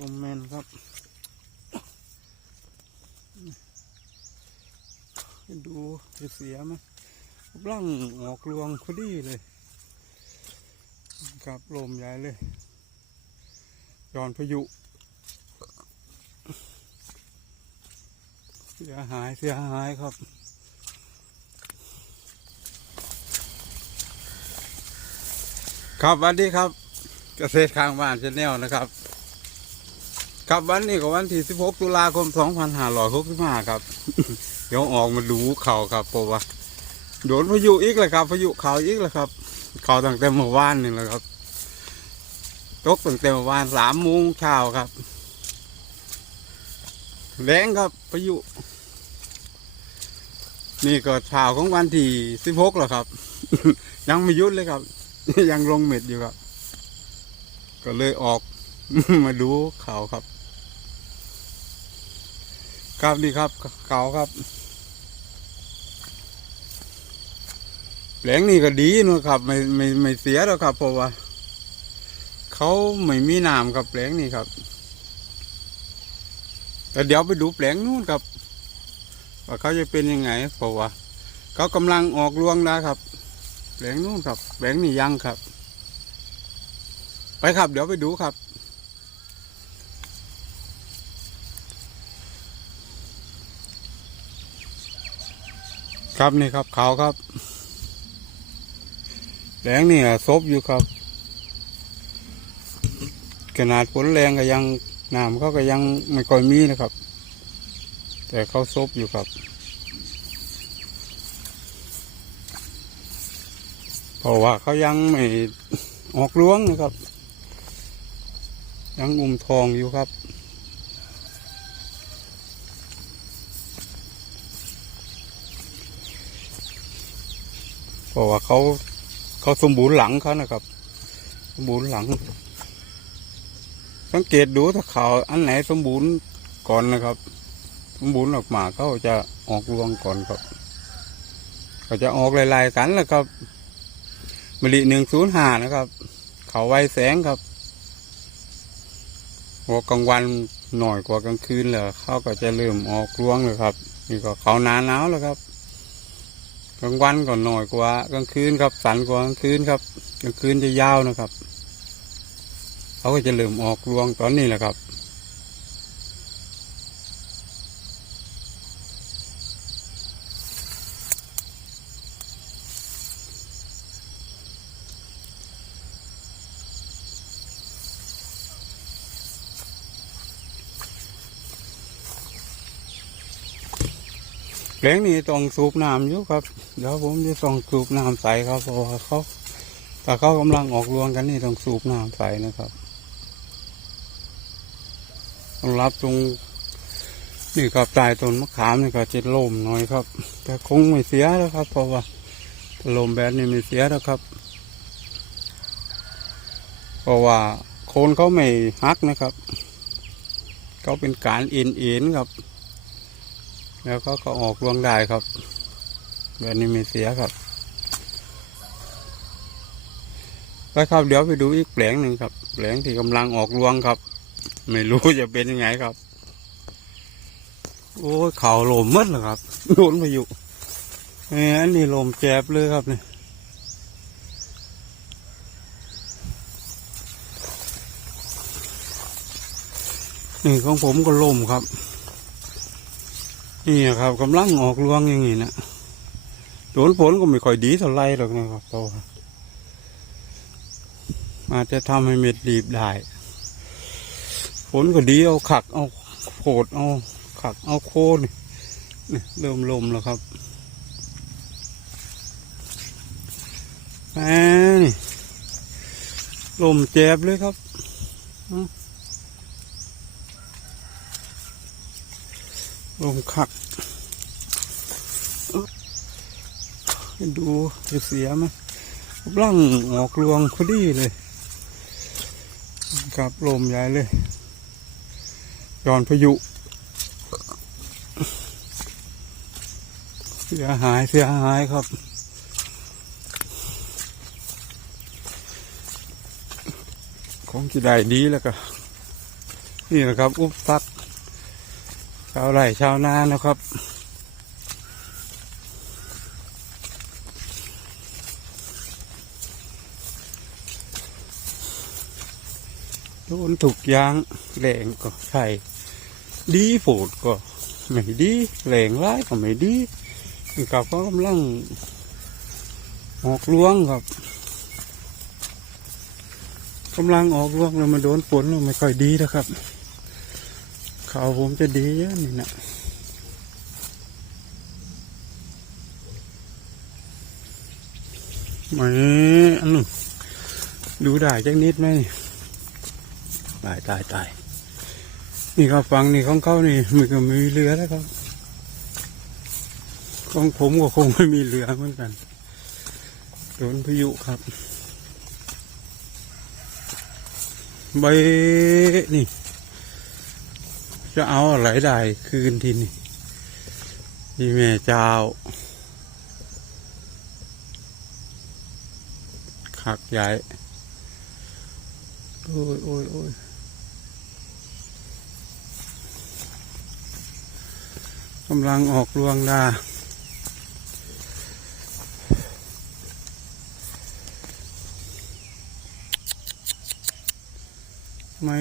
โอมแมนครับดูจะเสียไหมร่างออกรวงพอดีเลยกับลมใหญ่เลยย้อนพายุเสียหายครับครับวันนี้ครับเกษตรข้างบ้านชาแนลนะครับครับวันนี้ก็วันที่16 ตุลาคม 2565ครับ เดี๋ยวออกมาดูเขาครับเพราะว่าโดนพายุอีกเลยครับพายุเขาอีกเลยครับเขาตั้งแต่เมื่อวานนี่แหละครับตกตั้งแต่เมื่อวาน3 โมงเช้าครับแรงครับพายุนี่ก็เช้าของวันที่16แล้วครับ ยังไม่หยุดเลยครับ ยังลงเม็ดอยู่ครับก็เลยออก มาดูเขาครับครับนี่ครับเขาครับแหลงนี่ก็ดีนะครับไม่เสียแล้วครับเพราะว่าเขาไม่มีน้ำครับแหลงนี่ครับแต่เดี๋ยวไปดูแปลงนู้นครับว่าเขาจะเป็นยังไงเพราะว่าเขากำลังออกรวงแล้วครับแปลงนู้นครับแปลงนี่ยังครับไปครับเดี๋ยวไปดูครับครับนี่ครับเขาครับแหลงนี่ซบอยู่ครับขนาดฝนแรงก็ยังน้ำเขาก็ยังไม่ค่อยมีนะครับแต่เขาซบอยู่ครับเพราะว่าเขายังไม่ออกรวงนะครับยังทองอยู่ครับเพราะว่าเขาสมบูรณ์หลังเขานะครับสมบูรณ์หลังสังเกตดูถ้าเขาอันไหนสมบูรณ์ก่อนนะครับสมบูรณ์ออกมาเขาจะออกรวงก่อนครับก็จะออกลายๆกันแหละครับมะลิ105นะครับเขาไวแสงครับพอกลางวันหน่อยกว่ากลางคืนเลยเขาก็จะเริ่มออกรวงเลยครับนี่ก็เขาหนาหนาวแล้วครับกลางวันก็หน่อยกว่ากลางคืนครับสั้นกว่ากลางคืนครับกลางคืนจะยาวนะครับเขาก็จะเริ่มออกรวงตอนนี้แหละครับแปลงนี้ต้องสูบน้ำอยู่ครับเดี๋ยวผมจะต้องสูบน้ำใส่ครับเพราะว่าแต่เขากำลังออกรวงกันนี่ต้องสูบน้ำใส่นะครับต้องรับตรงนี่ครับใต้ต้นมะขามนี่ก็จะล่มหน่อยครับแต่คงไม่เสียแล้วครับเพราะว่าลมแบบนี้ไม่เสียแล้วครับเพราะว่าโคนเขาไม่หักนะครับเขาเป็นการเอ็นครับแล้วก็ออกรวงได้ครับแบบนี้ไม่เสียครับไปครับเดี๋ยวไปดูอีกแปลงหนึ่งครับแปลงที่กำลังออกรวงครับไม่รู้จะเป็นยังไงครับโอ้ยเขาลมมืดเลยครับโดนพายุอันนี้ลมแจบเลยครับนี่ของผมก็ลมครับนี่ครับกำลังออกรวงอย่างนี้นะโดนฝนก็ไม่ค่อยดีเท่าไรหรอกนะครับเพราะว่าอาจจะทำให้เม็ดรีบได้ฝนก็ดีเอาขักเอาโขดเอาขักเอาโคนนี่เริ่มลมแล้วครับนี่ลมแจบเลยครับลมขักดูจะเสียไหมร่างออกรวงพอดีเลยกับลมใหญ่เลยย้อนพายุเสียหายครับคงจะได้ดีแล้วก็ นี่นะครับอุปสรรคชาวไร่ชาวนานะครับโดนถูกยางแรงก็ใช่ดีโผดก็ไม่ดีแรงร้ายก็ไม่ดีกับก็กำลังออกรวงครับกำลังออกรวงแล้วมาโดนฝนไม่ค่อยดีนะครับข้าวผมจะดีเยอะนี่นะไม่อันนู้นดูได้จักนิดไหมตายนี่ครับฟังนี่ของเขานี่มันก็มีเรือแล้วครับของผมก็คงไม่มีเรือเหมือนกันโดนพายุครับใบนี่จะเอาอะไรได้คืนทีนี่นี่แม่เจ้าขักใหญ่โอ้ยกำลังออกรวงดาไม่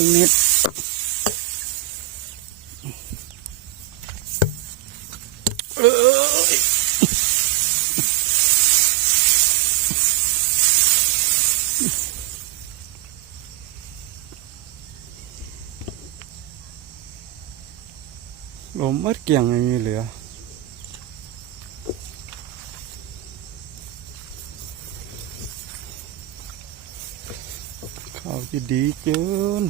ตรงนี้ลมมัดเกี่ยงไม่มีเหลือข้าวจะดีเกิน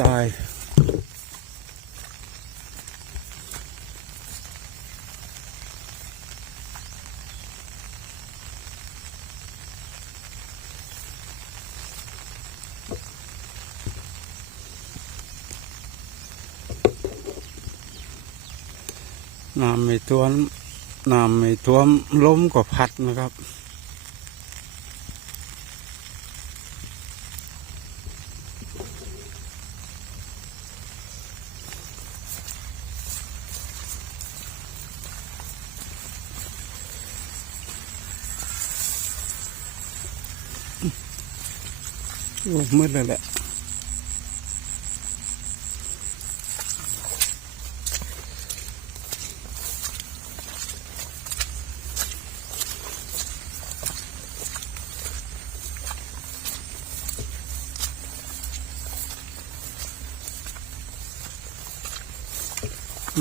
ตายน้ำไม่ท่วมล้มก็พัดนะครับโอ้มืดเลยแหละ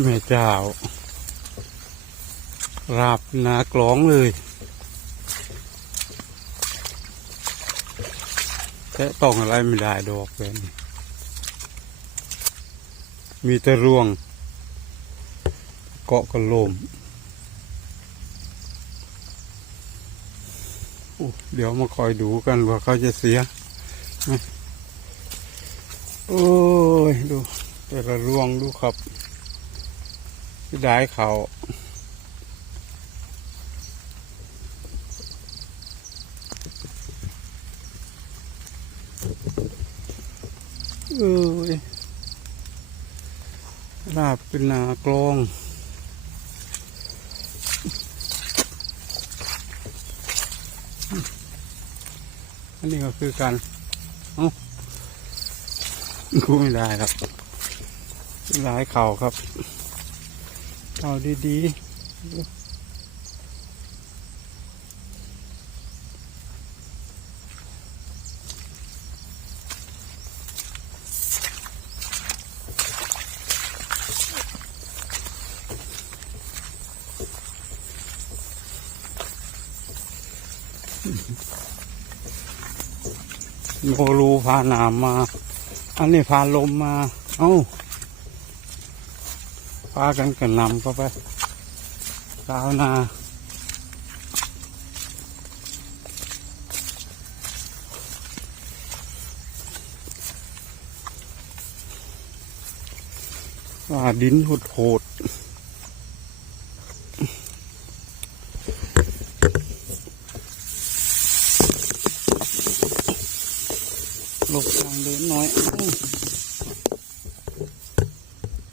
แม่เจ้าราบนากลองเลยแต่ต้องอะไรไม่ได้ดอกเลยมีแต่รวงเกาะกระโลมเดี๋ยวมาคอยดูกันว่าเขาจะเสียโอ้ยดูแต่ละรวงดูครับได้เขาลาบเป็นนากลองอันนี้ก็คือการกูไม่ได้ครับหลายเข่าครับ เอาดีๆโมรูพาหนามมาอันนี้พาลมมาเอ้าพากันกระนำเข้าไปสาวนาว่าดินโหดหลบทางเดินน้อย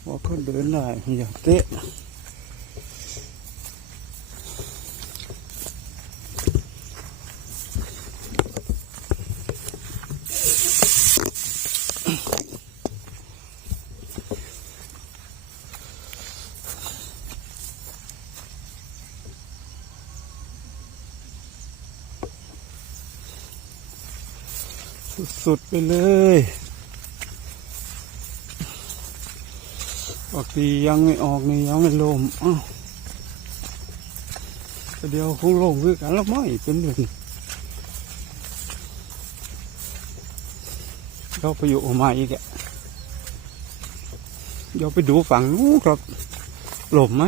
ว่าเขาเดินได้อย่าเตะสุดๆไปเลยปกติยังไม่ออกนี่ยังไม่ลมอ้าวเดี๋ยวคงลมคือกันแล้วไม่เป็นเดือนเราไปอยู่มาอีกอ่ะเดี๋ยวไปดูฝั่งนู้นครับลมไหม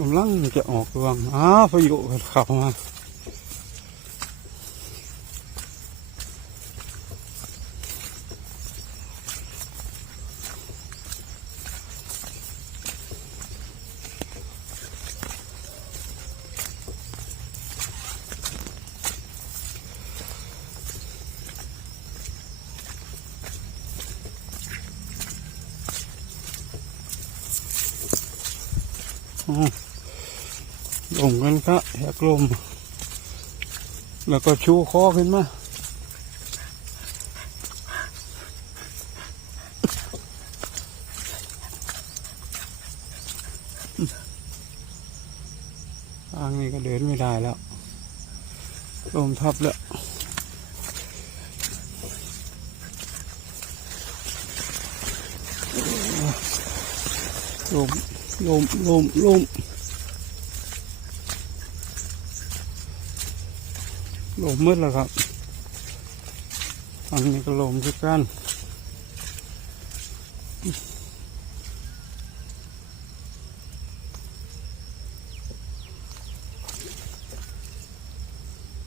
กำลังจะออกรวงพายุเข้ามาลมกันครับแหกลมแล้วก็ชูคอขึ้นมาทางนี้ก็เดินไม่ได้แล้วลมทับแล้วลมมืดแล้วครับอันนี้ก็ลมคือกัน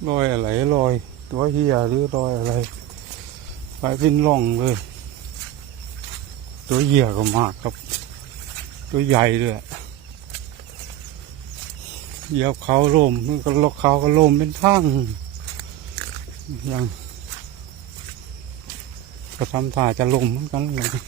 รอยอะไรรอยตัวเหี้ยหรือรอยอะไรไปเป็นร่องเลยตัวเหี้ยก็มากครับตัวใหญ่ด้วยเหยียบเขาลมมันก็ลกเขาก็ลมเป็นทางยังก็ทำท่าจะลมเหมือนกันเลย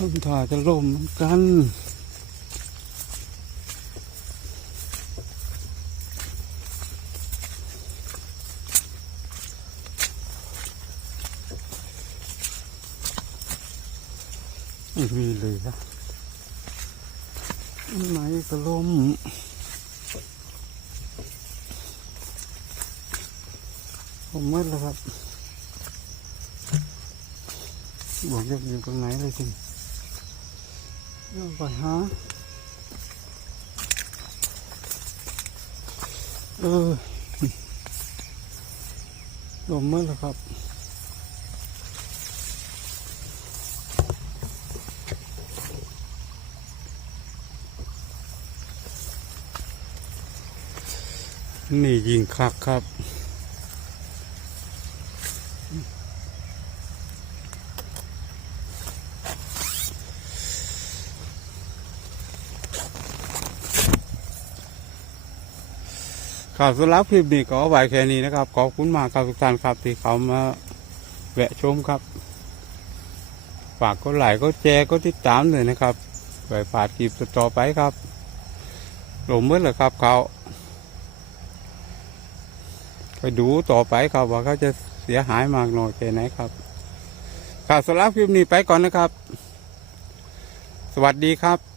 ทำท่าจะลมเหมือนกันไม่มีเลยนะไหนก็ลมผมมืดแล้วครับบอกจะอยู่ตรงไหนเลยจริงไปหาลมมืดแล้วครับนี่ยิงคักครับ ครับสำหรับคลิปนี้ก็เอาไว้แค่นี้นะครับขอบคุณมากครับทุกท่านครับที่เขามาแวะชมครับฝากกดไลค์กดแชร์กดติดตามเลยนะครับไว้ฝากคลิปต่อไปครับหลงมืดเลยครับเขาไปดูต่อไปครับว่าเขาจะเสียหายมากน้อยแค่ไหนครับครับสำหรับคลิปนี้ไปก่อนนะครับสวัสดีครับ